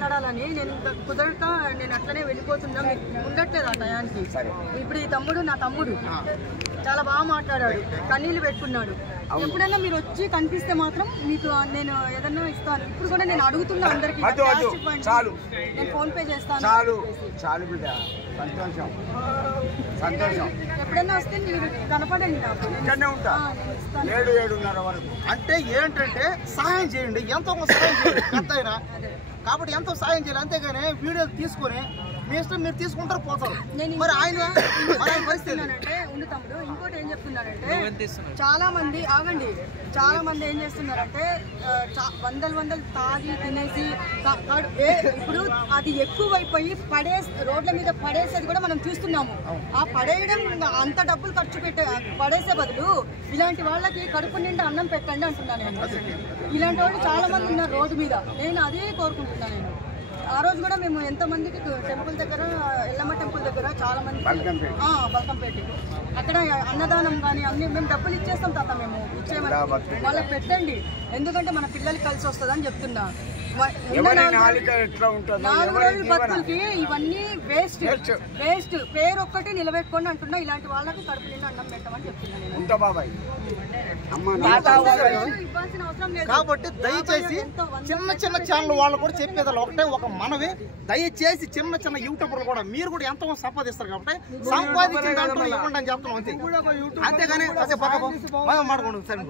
మాట్లాడాలని నేను కుదరక నేను అట్లనే వెళ్ళిపోతున్నా, మీరు ఉండట్లేదు ఆ టయానికి. ఇప్పుడు ఈ తమ్ముడు నా తమ్ముడు చాలా బాగా మాట్లాడాడు, కన్నీళ్ళు పెట్టుకున్నాడు. ఎప్పుడైనా మీరు వచ్చి కనిపిస్తే మాత్రం మీకు నేను ఏదన్నా ఇస్తాను. ఇప్పుడు కూడా నేను అడుగుతున్నా అందరికి, నేను ఫోన్ పే చేస్తాను. ఎప్పుడైనా వస్తే మీరు కనపడండి నాకు, అంటే ఏంటంటే సహాయం చేయండి, ఎంతో సహాయం చేయండి పెద్ద అయినా కాబట్టి ఎంతో సహాయం చేయాలి. అంతేగాని వీడియో తీసుకొని మీ ఇష్టం మీరు తీసుకుంటారు పోతారు. మరి ఆయన పరిస్థితి ఉండు తమ్ముడు. ఇంకోటి ఏం చెప్తున్నాడంటే చాలా మంది ఆగండి, చాలా మంది ఏం చేస్తున్నారంటే వందలు తాగి తినేసి ఇప్పుడు అది ఎక్కువైపోయి రోడ్ల మీద పడేసేది కూడా మనం చూస్తున్నాము. ఆ పడేయడం అంత డబ్బులు ఖర్చు పడేసే బదులు ఇలాంటి వాళ్ళకి కడుపు నిండా అన్నం పెట్టండి అంటున్నాను నేను. ఇలాంటి వాళ్ళు చాలా మంది ఉన్నారు రోడ్డు మీద, నేను అదే కోరుకుంటున్నాను. నేను ఆ రోజు కూడా మేము ఎంతమందికి టెంపుల్ దగ్గర, ఎల్లమ్మ టెంపుల్ దగ్గర చాలా మంది బల్కంపేట అక్కడ అన్నదానం కానీ అన్ని మేము డబ్బులు ఇచ్చేస్తాం తాత, మేము ఇచ్చేమని వాళ్ళకి పెట్టండి, ఎందుకంటే మన పిల్లలకి కలిసి వస్తుంది అని చెప్తున్నా. 4 రోజుల బతుకులకి ఇవన్నీ వేస్ట్. పేరు ఒక్కటి నిలబెట్టుకోండి అంటున్నా. ఇలాంటి వాళ్ళకి కడుపు నిండా అన్నం పెట్టమని చెప్తున్నాను. కాబట్టి దయచేసి చిన్న ఛానల్ వాళ్ళు కూడా చెప్పేది ఒకటే ఒక మనవి, దయచేసి చిన్న యూట్యూబర్లు కూడా మీరు కూడా ఎంతో సంపాదిస్తారు కాబట్టి సంపాదించిన దాంట్లో ఇవ్వండి అని చెప్తాం అంతే. అంతేగాని మాట్లాడుకోండి సరే.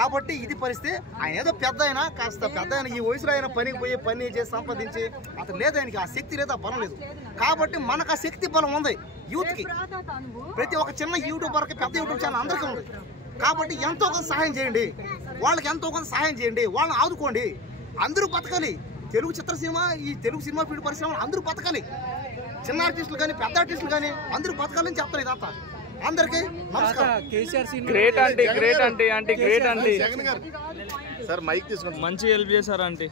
కాబట్టి ఇది పరిస్థితి. ఆయన ఏదో పెద్ద అయినా కాస్త పెద్ద అయినా ఈ వయసులో అయినా పనికి పోయి పని చేసి సంపాదించి అతను లేదు, ఆయనకి ఆ శక్తి లేదు, ఆ బలం లేదు. కాబట్టి మనకు ఆ శక్తి బలం ఉంది యూత్ కి. ప్రతి ఒక్క చిన్న యూట్యూబర్కి పెద్ద యూట్యూబ్ ఛానల్ అందరికీ ఉంది. కాబట్టి ఎంతో కొంత సహాయం చేయండి, వాళ్ళకి ఎంతో కొంత సహాయం చేయండి, వాళ్ళని ఆదుకోండి. అందరూ బతకాలి. తెలుగు చిత్రసీమ, ఈ తెలుగు సినిమా ఫీల్డ్ పరిశ్రమ అందరూ బతకాలి. చిన్న ఆర్టిస్టులు కానీ పెద్ద ఆర్టిస్టులు కానీ అందరూ బతకాలని చెప్తారు. ఇదంతా అందరికి నమస్కారం. Great aunty, great aunty, aunty great aunty. Sir mic తీసుకుంటాం, మంచి హెల్ప్ చేశారు ఆంటీ.